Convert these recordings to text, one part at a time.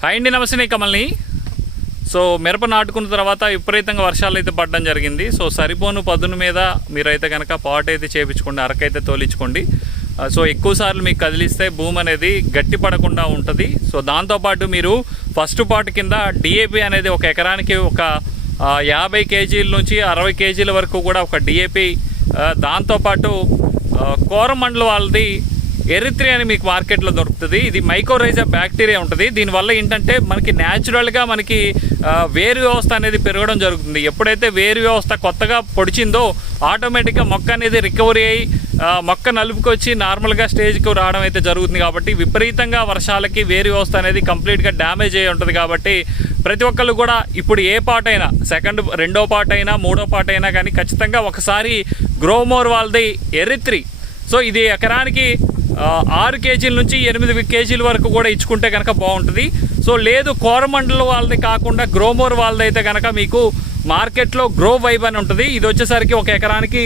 Hi అండి నమస్తే కమల్ని. So మిరప నాటుకున్న తర్వాత విపరీతంగా వర్షాలు అయితే పడడం జరిగింది. సో సరిపోను పదును మీద మీరైతే కనుక పాట్ అయితే చేపించుకోండి అరకైతే తోలించుకోండి. సో ఎక్కువ సార్లు మీకు కదిలిస్తే భూమి అనేది గట్టి పడకుండా ఉంటుంది. సో దాంతోపాటు మీరు ఫస్ట్ పార్ట్ కింద డిఏపి అనేది ఒక ఎకరానికి ఒక యాభై కేజీల నుంచి అరవై కేజీల వరకు కూడా ఒక డిఏపి దాంతోపాటు కోరమండల వాళ్ళది ఎరిత్రి అని మీకు మార్కెట్లో దొరుకుతుంది. ఇది మైకోరైజా బ్యాక్టీరియా ఉంటుంది. దీనివల్ల ఏంటంటే మనకి న్యాచురల్గా మనకి వేరు వ్యవస్థ అనేది పెరగడం జరుగుతుంది. ఎప్పుడైతే వేరు వ్యవస్థ కొత్తగా పొడిచిందో ఆటోమేటిక్గా మొక్క అనేది రికవరీ అయ్యి మొక్క నలుపుకొచ్చి నార్మల్గా స్టేజ్కి రావడం అయితే జరుగుతుంది కాబట్టి విపరీతంగా వర్షాలకి వేరు వ్యవస్థ అనేది కంప్లీట్గా డ్యామేజ్ అయ్యి ఉంటుంది కాబట్టి ప్రతి ఒక్కళ్ళు కూడా ఇప్పుడు ఏ పాట అయినా సెకండ్ రెండో పాట అయినా మూడో పాట అయినా కానీ ఖచ్చితంగా ఒకసారి గ్రోమోర్ వాళ్ళది ఎరిత్రి. సో ఇది ఎకరానికి ఆరు కేజీల నుంచి ఎనిమిది కేజీల వరకు కూడా ఇచ్చుకుంటే కనుక బాగుంటుంది. సో లేదు కోరమండల్ వాళ్ళది కాకుండా గ్రోమోర్ వాళ్ళదైతే కనుక మీకు మార్కెట్లో గ్రో వైబ్ అని ఉంటుంది. ఇది వచ్చేసరికి ఒక ఎకరానికి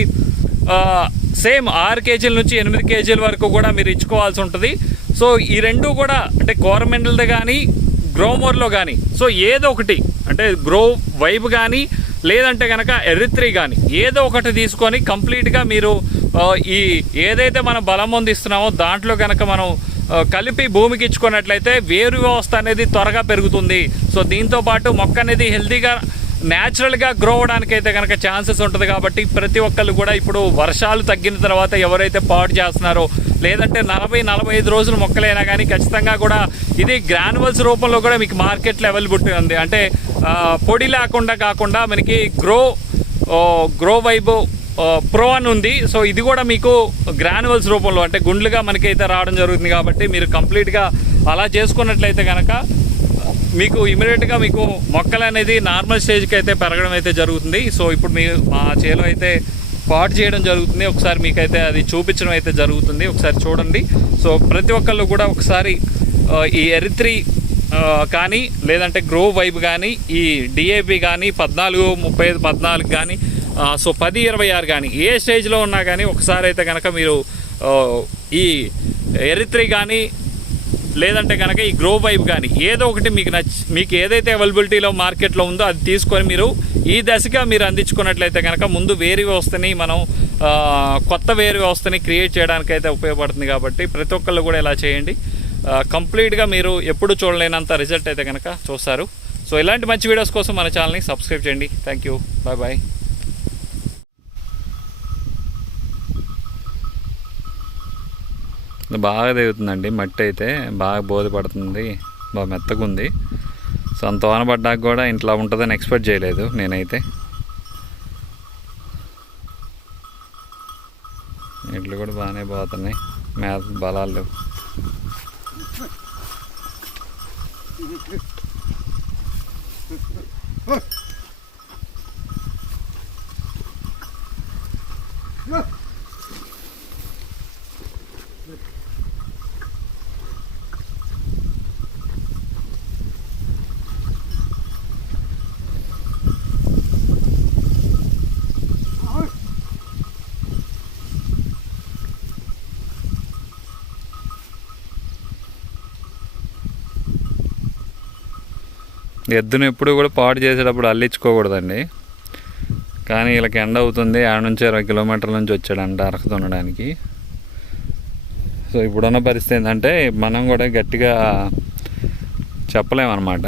సేమ్ ఆరు కేజీల నుంచి ఎనిమిది కేజీల వరకు కూడా మీరు ఇచ్చుకోవాల్సి ఉంటుంది. సో ఈ రెండు కూడా అంటే కోరమండల్ది కానీ గ్రోమోర్లో కానీ సో ఏదో ఒకటి అంటే గ్రో వైబ్ కానీ లేదంటే కనుక ఎరిత్రి కానీ ఏదో ఒకటి తీసుకొని కంప్లీట్గా మీరు ఈ ఏదైతే మనం బలం పొందిస్తున్నామో దాంట్లో కనుక మనం కలిపి భూమికి ఇచ్చుకున్నట్లయితే వేరు వ్యవస్థ అనేది త్వరగా పెరుగుతుంది. సో దీంతో పాటు మొక్క అనేది హెల్తీగా న్యాచురల్గా గ్రో అవడానికి అయితే కనుక ఛాన్సెస్ ఉంటుంది కాబట్టి ప్రతి ఒక్కళ్ళు కూడా ఇప్పుడు వర్షాలు తగ్గిన తర్వాత ఎవరైతే పాటు చేస్తున్నారో లేదంటే నలభై నలభై ఐదు రోజులు మొక్కలైనా కానీ ఖచ్చితంగా కూడా ఇది గ్రానువల్స్ రూపంలో కూడా మీకు మార్కెట్లో అవైలబిలిటీ ఉంది. అంటే పొడి లేకుండా కాకుండా మనకి గ్రో గ్రో వైబు ప్రో అని ఉంది. సో ఇది కూడా మీకు గ్రానువల్స్ రూపంలో అంటే గుండ్లుగా మనకైతే రావడం జరుగుతుంది కాబట్టి మీరు కంప్లీట్గా అలా చేసుకున్నట్లయితే కనుక మీకు ఇమీడియట్గా మీకు మొక్కలు అనేది నార్మల్ స్టేజ్కి అయితే పెరగడం అయితే జరుగుతుంది. సో ఇప్పుడు మీ మా చేలో అయితే పాట్ చేయడం జరుగుతుంది. ఒకసారి మీకైతే అది చూపించడం అయితే జరుగుతుంది. ఒకసారి చూడండి. సో ప్రతి ఒక్కళ్ళు కూడా ఒకసారి ఈ ఎరిత్రి కానీ లేదంటే గ్రో వైబ్ కానీ ఈ డిఏపి కానీ పద్నాలుగు ముప్పై ఐదు పద్నాలుగు కానీ సో పది ఇరవై ఆరు కానీ ఏ స్టేజ్లో ఉన్నా కానీ ఒకసారి అయితే కనుక మీరు ఈ ఎరిత్రి కానీ లేదంటే కనుక ఈ గ్రో వైబ్ కానీ ఏదో ఒకటి మీకు నచ్చి మీకు ఏదైతే అవైలబిలిటీలో మార్కెట్లో ఉందో అది తీసుకొని మీరు ఈ దశగా మీరు అందించుకున్నట్లయితే కనుక ముందు వేరు వ్యవస్థని మనం కొత్త వేరు వ్యవస్థని క్రియేట్ చేయడానికి అయితే ఉపయోగపడుతుంది కాబట్టి ప్రతి ఒక్కళ్ళు కూడా ఇలా చేయండి. కంప్లీట్గా మీరు ఎప్పుడు చూడలేనంత రిజల్ట్ అయితే కనుక చూస్తారు. సో ఇలాంటి మంచి వీడియోస్ కోసం మన ఛానల్ని సబ్స్క్రైబ్ చేయండి. Thank you. Bye bye. బాగా దిగుతుందండి మట్టి అయితే బాగా బోధపడుతుంది బాగా మెత్తగా ఉంది. సో అంత వాన పడ్డాక కూడా ఇంట్లో ఉంటుందని ఎక్స్పెక్ట్ చేయలేదు నేనైతే. ఇట్లు కూడా బాగానే పోతున్నాయి మేత బలాలు లేవు. ఎద్దును ఎప్పుడు కూడా పాడు చేసేటప్పుడు అల్లించుకోకూడదండి. కానీ వీళ్ళకి ఎండ అవుతుంది ఆడ నుంచి ఇరవై కిలోమీటర్ల నుంచి వచ్చాడంట అరక ఉండడానికి సో ఇప్పుడున్న పరిస్థితి ఏంటంటే మనం కూడా గట్టిగా చెప్పలేమన్నమాట.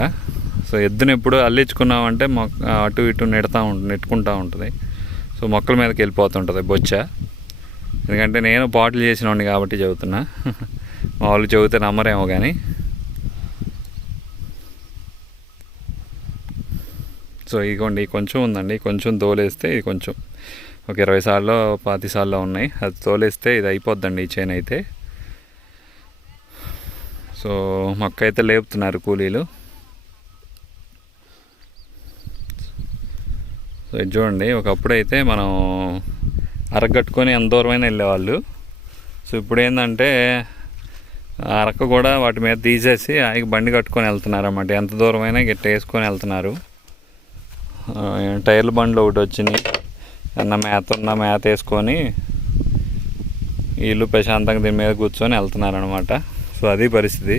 సో ఎద్దును ఎప్పుడు అల్లించుకున్నామంటే మొక్క అటు ఇటు నెడతా ఉంటుంది నెట్టుకుంటూ ఉంటుంది. సో మొక్కల మీదకి వెళ్ళిపోతుంటుంది బొచ్చ. ఎందుకంటే నేను పాటలు చేసినవాడిని కాబట్టి చెబుతున్నా. మా వాళ్ళు చెబితే నమ్మరేమో కానీ సో ఇదిగోండి కొంచెం ఉందండి కొంచెం తోలేస్తే ఇది కొంచెం. ఒక ఇరవై సార్లు పాతి సార్లు ఉన్నాయి. అది తోలేస్తే ఇది అయిపోద్దండి ఈ చైన్ అయితే. సో మొక్క అయితే లేపుతున్నారు కూలీలు. సో ఇది చూడండి ఒకప్పుడు అయితే మనం అరగట్టుకొని ఎంత దూరమైనా వెళ్ళేవాళ్ళు. సో ఇప్పుడు ఏంటంటే అరక కూడా వాటి మీద తీసేసి ఆగి బండి కట్టుకొని వెళ్తున్నారు అన్నమాట ఎంత దూరమైనా గిట్ట వేసుకొని వెళ్తున్నారు. టైర్ల బండ్లు ఒకటి వచ్చినాయి. ఏమన్నా మేత ఉన్న మేత వేసుకొని వీళ్ళు ప్రశాంతంగా దీని మీద కూర్చొని వెళ్తున్నారు అనమాట సో అది పరిస్థితి.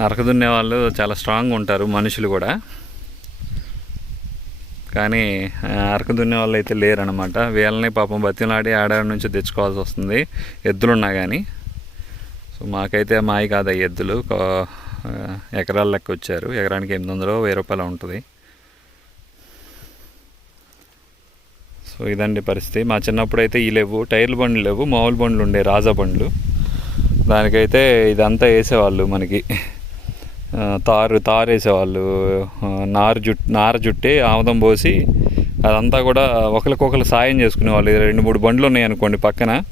నరకదున్నే వాళ్ళు చాలా స్ట్రాంగ్ ఉంటారు మనుషులు కూడా. కానీ అరకదున్నే దున్నే వాళ్ళు అయితే లేరనమాట వీళ్ళని పాపం బతిలాడి ఆడాడి నుంచి తెచ్చుకోవాల్సి వస్తుంది. ఎద్దులున్నా కానీ సో మాకైతే మాయి కాదు ఎద్దులు. ఎకరాల లెక్క వచ్చారు. ఎకరానికి ఎనిమిది వందలు వెయ్యి రూపాయలు ఉంటుంది. సో ఇదండి పరిస్థితి. మా చిన్నప్పుడు అయితే ఈ లేవు. టైర్ల బండ్లు లేవు. మామూలు బండ్లు ఉండే రాజా బండ్లు. దానికైతే ఇదంతా వేసేవాళ్ళు మనకి. తారు తారు వేసేవాళ్ళు. నారు జుట్ నార జుట్టి ఆముదం పోసి అదంతా కూడా ఒకరికొకరు సాయం చేసుకునేవాళ్ళు. రెండు మూడు బండ్లు ఉన్నాయి అనుకోండి పక్కన.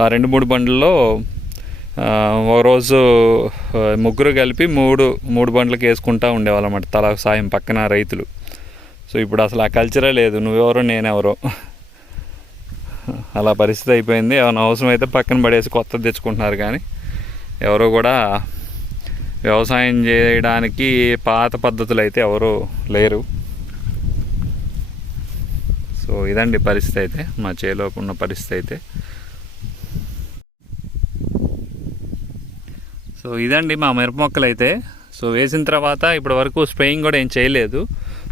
ఆ రెండు మూడు బండ్లలో ఒకరోజు రోజు ముగ్గురు కలిపి మూడు మూడు బండ్లకి వేసుకుంటా ఉండేవాళ్ళు అన్నమాట తల సాయం పక్కన రైతులు. సో ఇప్పుడు అసలు ఆ కల్చరే లేదు నువ్వెవరో నేనెవరో. అలా పరిస్థితి అయిపోయింది ఏమైనా అవసరం అయితే పక్కన పడేసి కొత్తది తెచ్చుకుంటున్నారు కానీ ఎవరో కూడా వ్యవసాయం చేయడానికి పాత పద్ధతులు అయితే ఎవరు లేరు. సో ఇదండి పరిస్థితి అయితే మా చేలోకి ఉన్న పరిస్థితి అయితే. సో ఇదండి మా మిరప మొక్కలు అయితే సో వేసిన తర్వాత ఇప్పటి వరకు స్ప్రేయింగ్ కూడా ఏం చేయలేదు.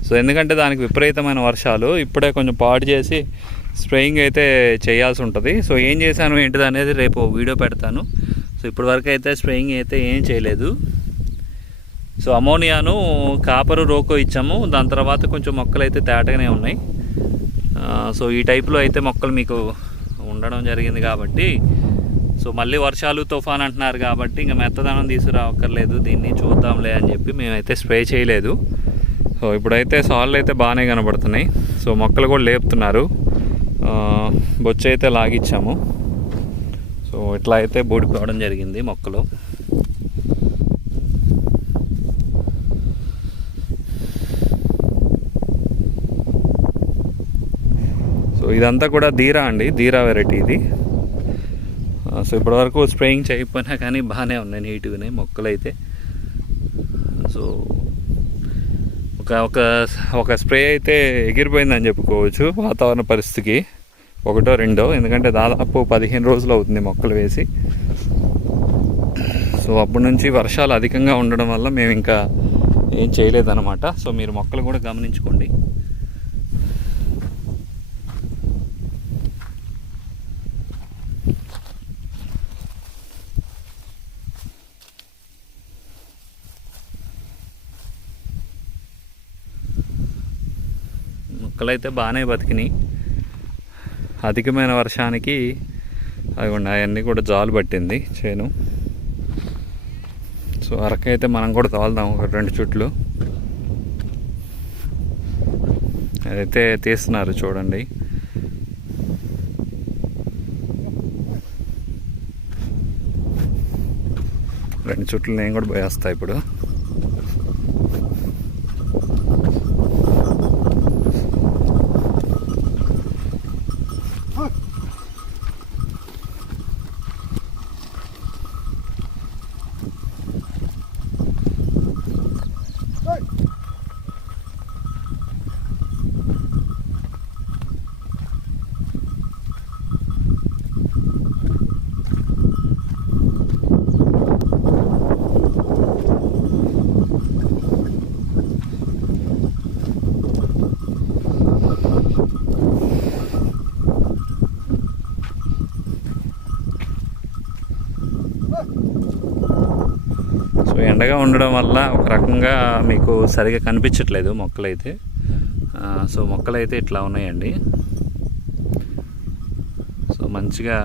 సో ఎందుకంటే దానికి విపరీతమైన వర్షాలు ఇప్పుడే కొంచెం పాడు చేసి స్ప్రేయింగ్ అయితే చేయాల్సి ఉంటుంది. సో ఏం చేశాను ఏంటిది అనేది రేపు వీడియో పెడతాను. సో ఇప్పటి వరకు అయితే స్ప్రేయింగ్ అయితే ఏం చేయలేదు. సో అమోనియాను కాపరు రోకో ఇచ్చాము. దాని తర్వాత కొంచెం మొక్కలు అయితే తేటగానే ఉన్నాయి. సో ఈ టైప్లో అయితే మొక్కలు మీకు ఉండడం జరిగింది కాబట్టి సో మళ్ళీ వర్షాలు తుఫాన్ అంటున్నారు కాబట్టి ఇంకా మెత్తదనం తీసుకురావక్కర్లేదు దీన్ని చూద్దాంలే అని చెప్పి మేమైతే స్ప్రే చేయలేదు. సో ఇప్పుడైతే సాళ్ళు అయితే బాగానే కనబడుతున్నాయి. సో మొక్కలు కూడా లేపుతున్నారు. ఆ, అయితే లాగిచ్చాము. సో ఇట్లా అయితే బూడిపోవడం జరిగింది మొక్కలు. సో ఇదంతా కూడా ధీరా అండి ధీరా వెరైటీ ఇది సో ఇప్పటివరకు స్ప్రేయింగ్ చేయకపోయినా కానీ బాగానే ఉన్నాయి నీట్గానే మొక్కలు అయితే సో ఒక ఒక ఒక స్ప్రే అయితే ఎగిరిపోయిందని చెప్పుకోవచ్చు వాతావరణ పరిస్థితికి. ఒకటో రెండో ఎందుకంటే దాదాపు పదిహేను రోజులు అవుతుంది మొక్కలు వేసి. సో అప్పటి నుంచి వర్షాలు అధికంగా ఉండడం వల్ల మేము ఇంకా ఏం చేయలేదన్నమాట. సో మీరు మొక్కలు కూడా గమనించుకోండి. మొక్కలు అయితే బాగానే బతికినాయి. అధికమైన వర్షానికి అవి అవన్నీ కూడా జాలు పట్టింది చేను. సో అరకైతే మనం కూడా తోలుదాం ఒక రెండు చుట్లు. అదైతే తీస్తున్నారు చూడండి. రెండు చుట్లు నేను కూడా పోయేస్తా ఇప్పుడు సో ఎండగా ఉండడం వల్ల ఒక రకంగా మీకు సరిగా కనిపించట్లేదు మొక్కలైతే. ఆ, సో మొక్కలైతే ఇట్లా ఉన్నాయండి. సో మంచిగా